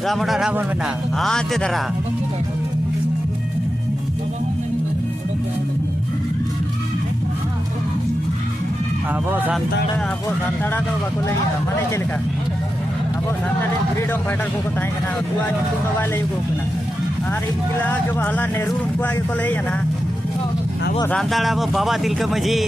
जामड़ा रावण में ना हाँ ते धरा अब सानताड़ा तो बाको लई माने चलका अब सानताड़ी फ्रीडम फाइटर को ताई कना दुआ नितु तो बाय लई को कना आर इनकिला जो हला नेहरू उनको आगे को लई ना अब सानताड़ा अब बाबा तिलका माझी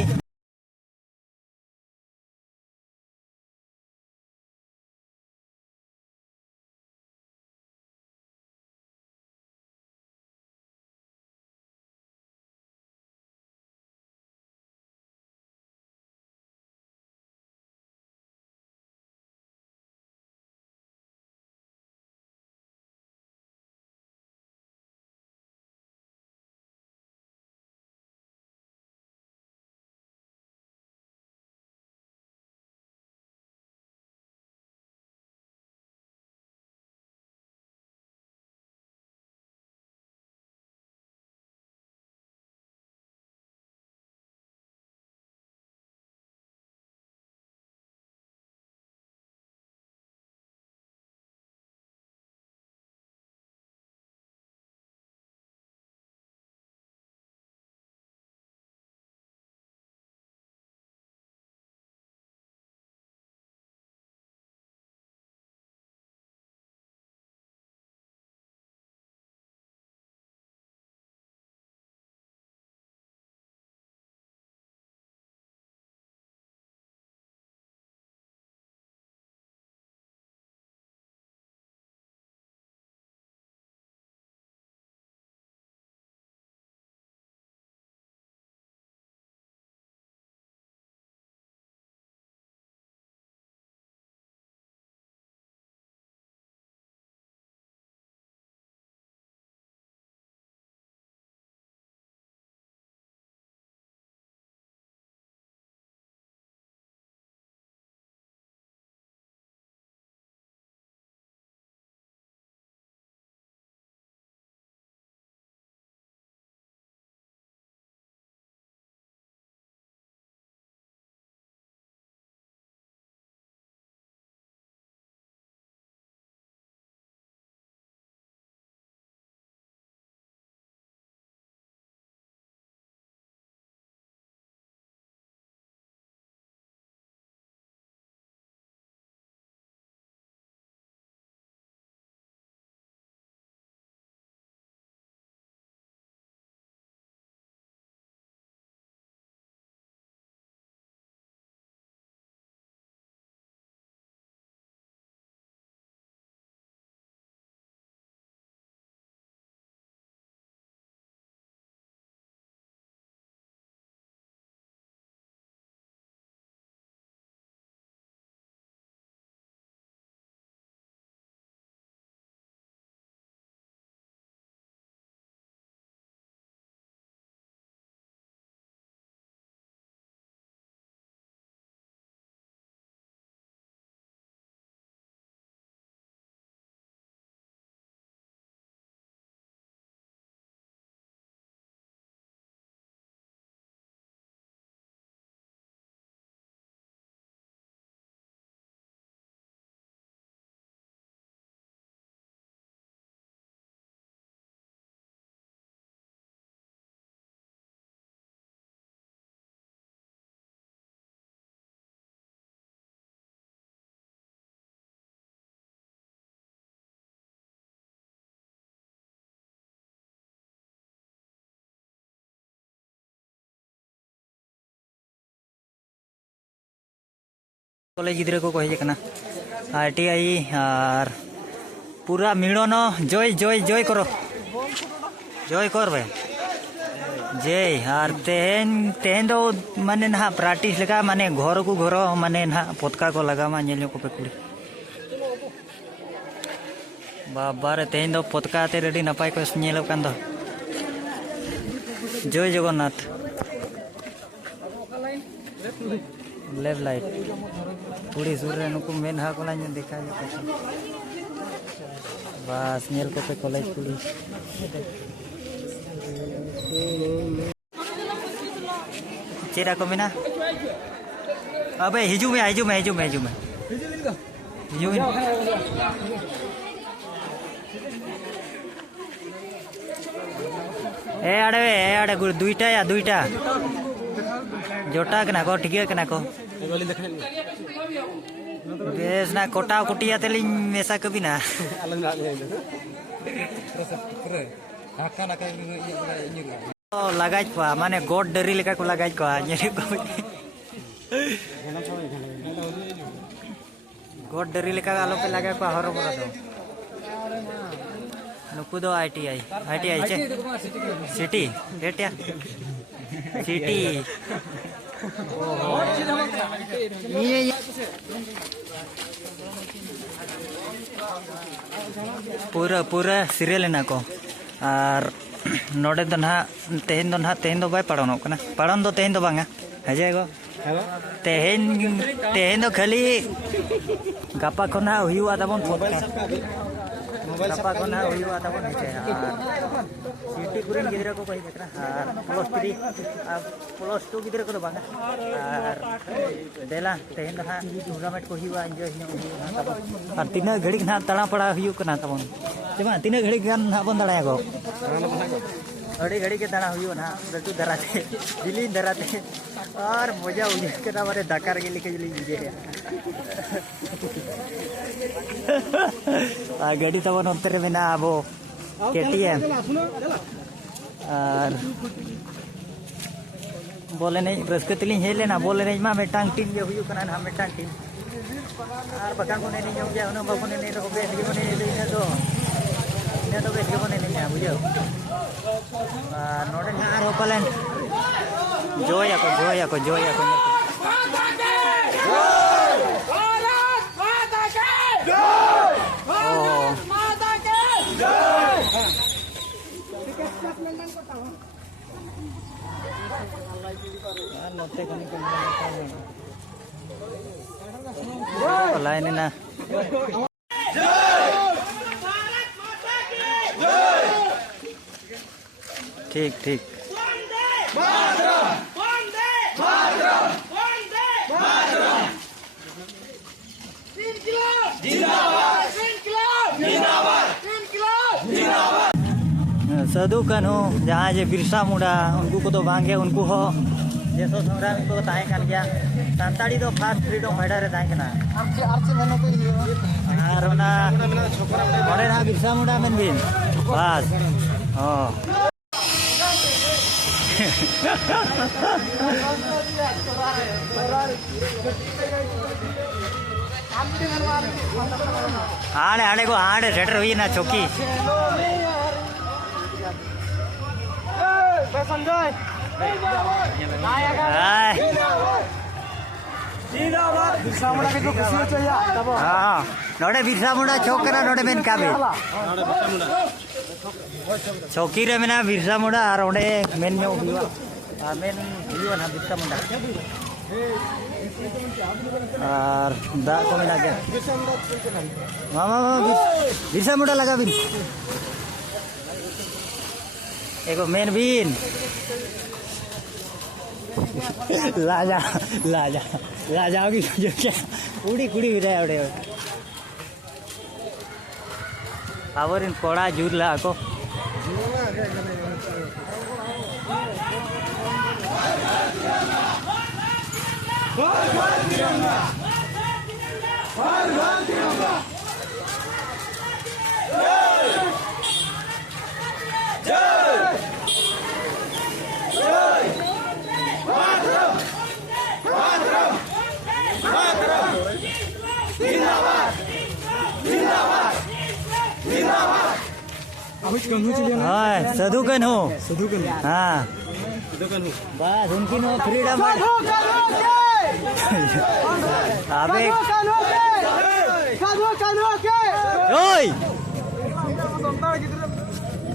कॉलेज गिद्रा को हेजना आरटीआई और पूरा मिलन जय जय जय करो जय कर भाई जय और तेहन तेहन दो माने ना प्रैक्टिस लगा माने घर को घर माने ना पतका को लगा मा नेल को पे कुड़ी बाबा रे तेहन दो पतका ते रेडी नपाय को नेल कान दो जय जगन्नाथ लेफ्ट लाइट पूरी सूर्य नुकु मेन हा कोला देखा बस नेल को पे कॉलेज पूरी चेरा को मेना अबे हिजू में आड़े गुड़ दुईटा या दुईटा जोटा कना को ठीक कना को बेस ना कोटा कुटिया तेलिंग मेसा कभी ना लगाज को माने गोड डरी लेका को लगाज को ñeri ko गोड डरी लेका आलो पे लगा को हरो बरा दो नुकु दो आईटीआई चे सिटी बेटिया सिटी ये पूरा सीरियल ना को और नोडे दो ना तेहेन दो बाय पढ़ानो कना पढ़ान दो तेहेन दो बांगा हजे गो तेहेन दो खाली गापा कोना हुआ ताबन गापा कोना हुआ ताबन हेचे सिटी कुरेन गिदरा को कहि देखना प्लस 2 गिदरा को दो बांगा और देला तेहेन दो ना टूर्नामेंट को हुआ एंजॉय हुआ और तीना घड़ी ना तड़ा पड़ा हुआ कना ताबन चमा तीना घड़ी गान हाबन दड़ाया गो घड़ी घड़ी के दाना हुई ना लटू धराते दिल्ली धराते और मजा हुई के मारे दाकार के लेके जली बुझे गाड़ी तब नोतर में ना अब केटीएम और बोले नहीं रस्के तली हेले ना बोले नहीं मा मेटांग टीम जो हुई कना ना मेटांग टीम और बकान को नहीं जो जा उन बाबू ने नहीं तो बेस के बने इने तो बेस के बने नहीं बुझो नोडे हार हो पलन जोया को नोते कनी लाइन ना ठीक ठीक साधु कानू जहाँ जे बिरसा मुंडा उनको को तो भांगे उनको हो जैसो संग्रामी को ताहे कान गया सांताड़ी तो फास्ट फ्रीडम फाइटर है ताहे कना और ना बड़े ना बिरसा मुंडा में भी बस हां आड़े आड़े को आड़े रेडर हुई ना चौकी संजय हाँ नोड़े बिरसा मुंडा चौक करा नोड़े मेन काबे चौकी रे मेना बिरसा मुंडा और ओंडे मेन ᱧᱚᱜ हुआ मेन हुआ ना बिरसा मुंडा और दा को मेना के मामा बिरसा मुंडा लगा बिन एको मेन बिन लाजा की जो क्या कुड़ी बिराय ओडे आवर इन कोड़ा जूर ला को हाँ सदुकन हो हाँ बस उनकी नो फ्रीडम अबे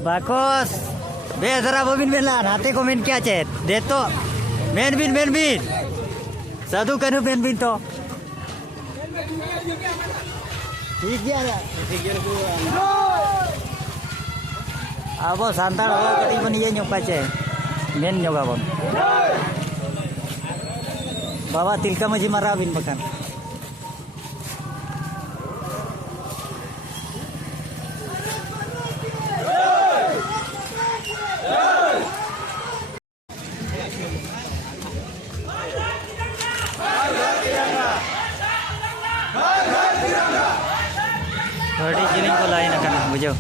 बाकोस बेजरा बबिन बेला नाते को मेन क्या चेत दे तो मेन बिन सदुकन मेन बिन तो ठीक है अब सांताड़ हो कटी बन ये ᱧᱚᱜ पाचे मेन ᱧᱚᱜᱟᱵᱚᱱ बाबा तिलका माझी मारा बिन बकान 30 shilling ko lain akan bujau.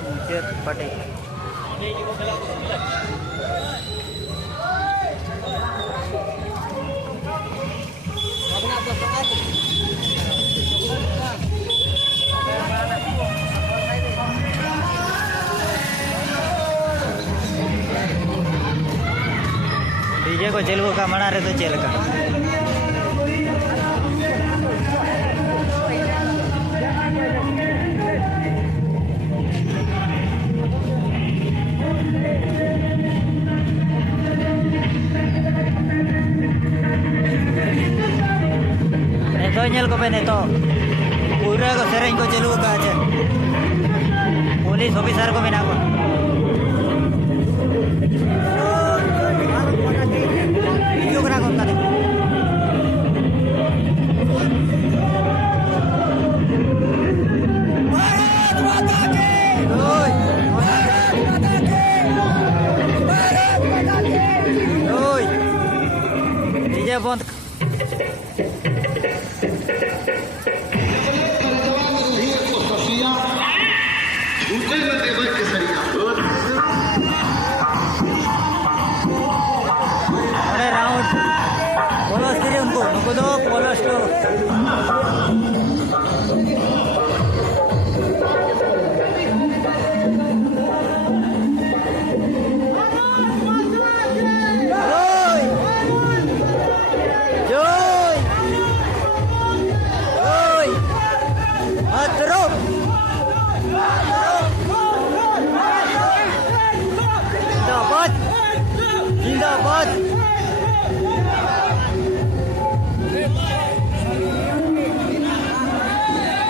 Muncet pati. DJ को चलू का मना रहे तो चल का neto nyel ko pe neto pura ko sereng ko chelu ka aja police officer ko mena ko video kena ko tadi DJ bond polos kiri uनको दो polos to जिंदाबाद